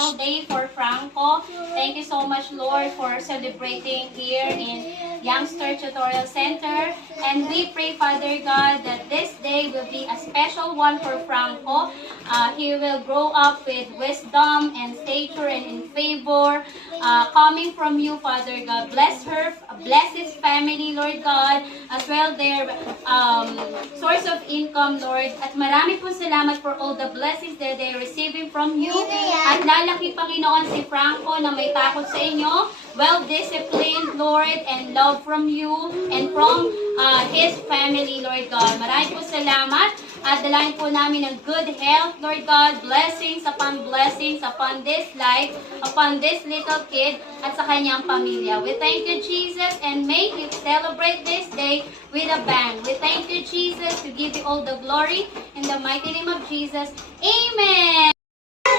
special day for Franco. Thank you so much, Lord, for celebrating here in Youngster Tutorial Center. And we pray, Father God, that this day will be a special one for Franco. He will grow up with wisdom and stature and in favor coming from you, Father God. Bless her, bless his family, Lord God, as well their source of income, Lord. At marami po salamat for all the blessings that they're receiving from you. At lalaki, Panginoon, si Franco na may takot sa inyo, well-disciplined, Lord, and love from you and from his family, Lord God. Marami po salamat. At dalangin po namin ng good health, Lord God, blessings upon this life, upon this little kid, at sa kanyang pamilya. We thank you, Jesus, and may we celebrate this day with a bang. We thank you, Jesus, to give you all the glory in the mighty name of Jesus. Amen!